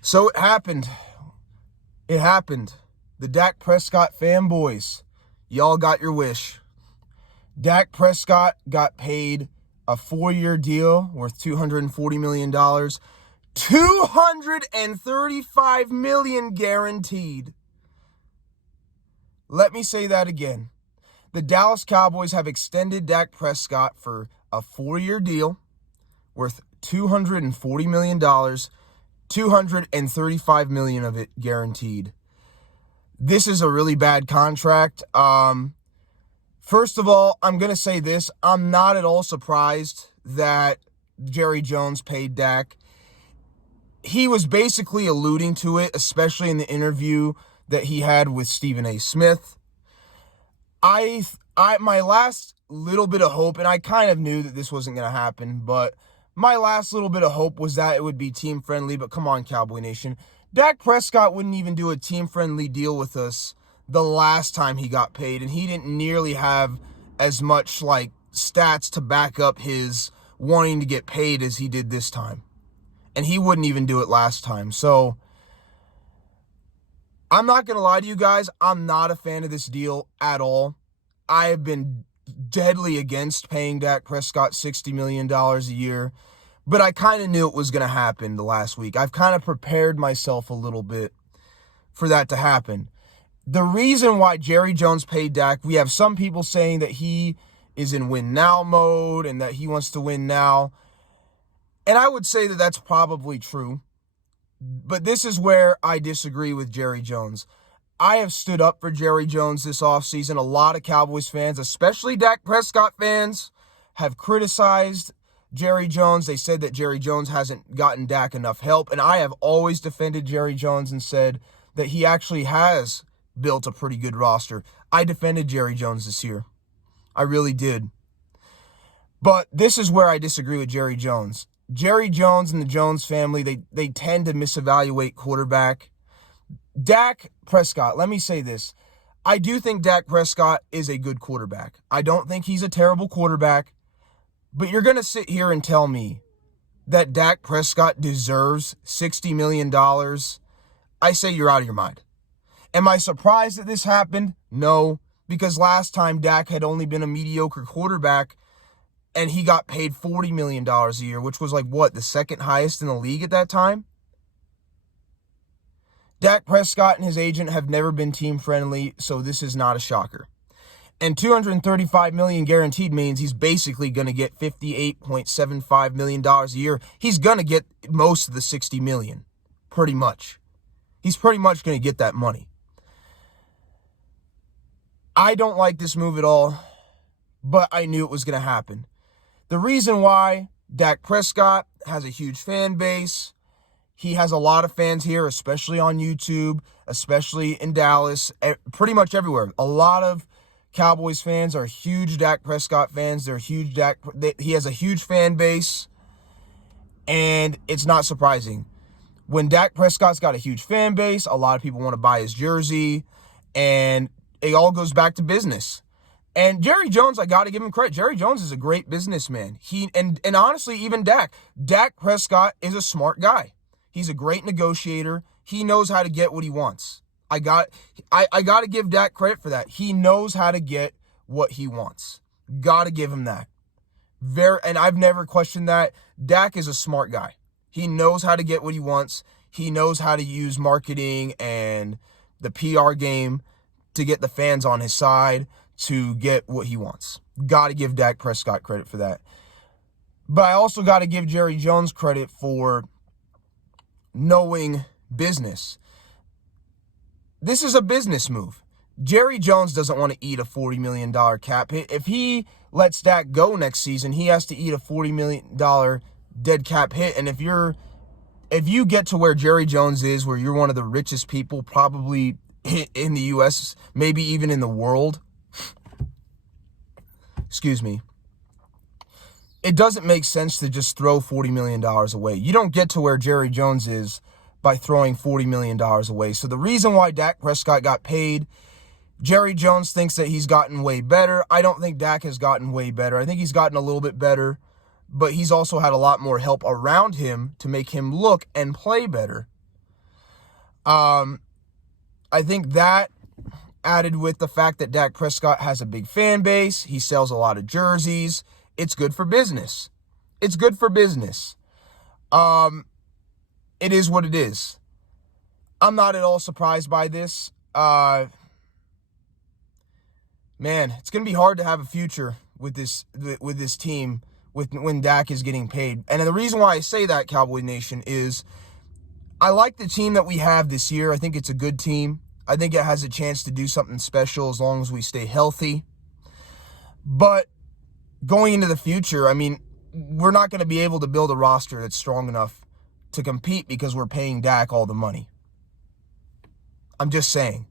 So it happened. It happened. The Dak Prescott fanboys, y'all got your wish. Dak Prescott got paid a 4-year deal worth $240 million. $235 million guaranteed. Let me say that again. The Dallas Cowboys have extended Dak Prescott for a 4-year deal worth $240 million, $235 million of it guaranteed. This is a really bad contract. First of all, I'm going to say this. I'm not at all surprised that Jerry Jones paid Dak. He was basically alluding to it, especially in the interview that he had with Stephen A. Smith. My last little bit of hope, and I kind of knew that this wasn't going to happen, but my last little bit of hope was that it would be team-friendly. But come on, Cowboy Nation. Dak Prescott wouldn't even do a team-friendly deal with us the last time he got paid, and he didn't nearly have as much stats to back up his wanting to get paid as he did this time. And he wouldn't even do it last time. So I'm not going to lie to you guys. I'm not a fan of this deal at all. I have been deadly against paying Dak Prescott $60 million a year, but I kind of knew it was going to happen the last week. I've kind of prepared myself a little bit for that to happen. The reason why Jerry Jones paid Dak, we have some people saying that he is in win now mode and that he wants to win now. And I would say that that's probably true. But this is where I disagree with Jerry Jones. I have stood up for Jerry Jones this offseason. A lot of Cowboys fans, especially Dak Prescott fans, have criticized Jerry Jones. They said that Jerry Jones hasn't gotten Dak enough help. And I have always defended Jerry Jones and said that he actually has built a pretty good roster. I defended Jerry Jones this year. I really did. But this is where I disagree with Jerry Jones. Jerry Jones and the Jones family, they tend to misevaluate quarterback. Dak Prescott, let me say this. I do think Dak Prescott is a good quarterback. I don't think he's a terrible quarterback. But you're going to sit here and tell me that Dak Prescott deserves $60 million. I say you're out of your mind. Am I surprised that this happened? No, because last time Dak had only been a mediocre quarterback and he got paid $40 million a year, which was the second highest in the league at that time? Dak Prescott and his agent have never been team-friendly, so this is not a shocker. And $235 million guaranteed means he's basically going to get $58.75 million a year. He's going to get most of the $60 million, pretty much. He's pretty much going to get that money. I don't like this move at all, but I knew it was going to happen. The reason why: Dak Prescott has a huge fan base. He has a lot of fans here, especially on YouTube, especially in Dallas, pretty much everywhere. A lot of Cowboys fans are huge Dak Prescott fans. He has a huge fan base, and it's not surprising. When Dak Prescott's got a huge fan base, a lot of people want to buy his jersey, and it all goes back to business. And Jerry Jones, I got to give him credit. Jerry Jones is a great businessman. And honestly, even Dak Prescott is a smart guy. He's a great negotiator. He knows how to get what he wants. I got to give Dak credit for that. He knows how to get what he wants. Got to give him that. And I've never questioned that. Dak is a smart guy. He knows how to get what he wants. He knows how to use marketing and the PR game to get the fans on his side to get what he wants. Got to give Dak Prescott credit for that. But I also got to give Jerry Jones credit for knowing business. This is a business move. Jerry Jones doesn't want to eat a $40 million cap hit. If he lets Dak go next season, he has to eat a $40 million dead cap hit. And if you get to where Jerry Jones is, where you're one of the richest people probably in the U.S., maybe even in the world, it doesn't make sense to just throw $40 million away. You don't get to where Jerry Jones is by throwing $40 million away. So the reason why Dak Prescott got paid, Jerry Jones thinks that he's gotten way better. I don't think Dak has gotten way better. I think he's gotten a little bit better, but he's also had a lot more help around him to make him look and play better. I think that added with the fact that Dak Prescott has a big fan base, he sells a lot of jerseys, it's good for business. It's good for business. It is what it is. I'm not at all surprised by this. Man, it's going to be hard to have a future with this team when Dak is getting paid. And the reason why I say that, Cowboy Nation, is I like the team that we have this year. I think it's a good team. I think it has a chance to do something special as long as we stay healthy. But going into the future, I mean, we're not going to be able to build a roster that's strong enough to compete because we're paying Dak all the money. I'm just saying.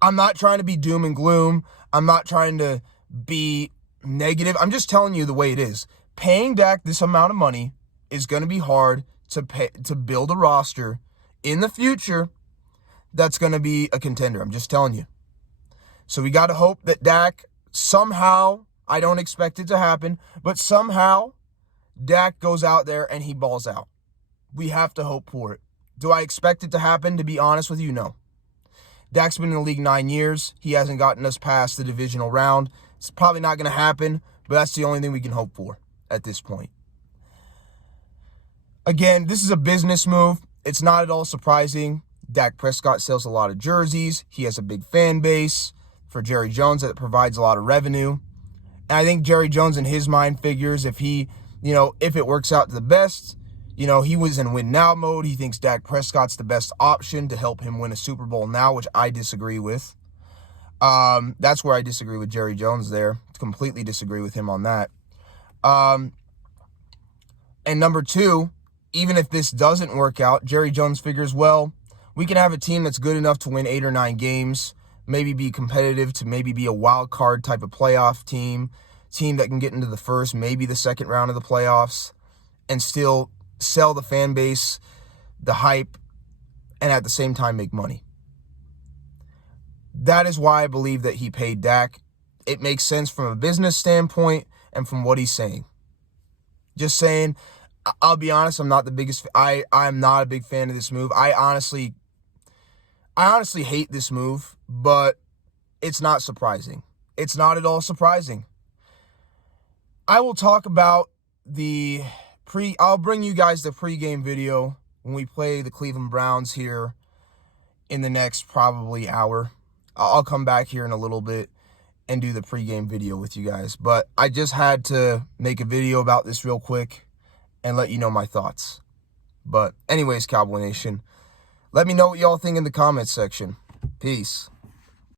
I'm not trying to be doom and gloom. I'm not trying to be negative. I'm just telling you the way it is. Paying Dak this amount of money is going to be hard to build a roster in the future that's going to be a contender. I'm just telling you. So we got to hope that Dak somehow, I don't expect it to happen, but somehow Dak goes out there and he balls out. We have to hope for it. Do I expect it to happen? To be honest with you, no. Dak's been in the league 9 years. He hasn't gotten us past the divisional round. It's probably not going to happen, but that's the only thing we can hope for at this point. Again, this is a business move. It's not at all surprising. Dak Prescott sells a lot of jerseys. He has a big fan base. For Jerry Jones, that provides a lot of revenue. And I think Jerry Jones, in his mind, figures if it works out to the best, he was in win now mode. He thinks Dak Prescott's the best option to help him win a Super Bowl now, which I disagree with. That's where I disagree with Jerry Jones there. Completely disagree with him on that. And number two, even if this doesn't work out, Jerry Jones figures, well, we can have a team that's good enough to win 8 or 9 games, maybe be competitive to maybe be a wild card type of playoff team that can get into the first, maybe the second round of the playoffs, and still sell the fan base, the hype, and at the same time make money. That is why I believe that he paid Dak. It makes sense from a business standpoint and from what he's saying. Just saying, I'll be honest, I'm not the biggest. I'm not a big fan of this move. I honestly hate this move, but it's not surprising. It's not at all surprising. I will talk about I'll bring you guys the pregame video when we play the Cleveland Browns here in the next probably hour. I'll come back here in a little bit and do the pregame video with you guys. But I just had to make a video about this real quick and let you know my thoughts. But anyways, Cowboy Nation, let me know what y'all think in the comments section. Peace.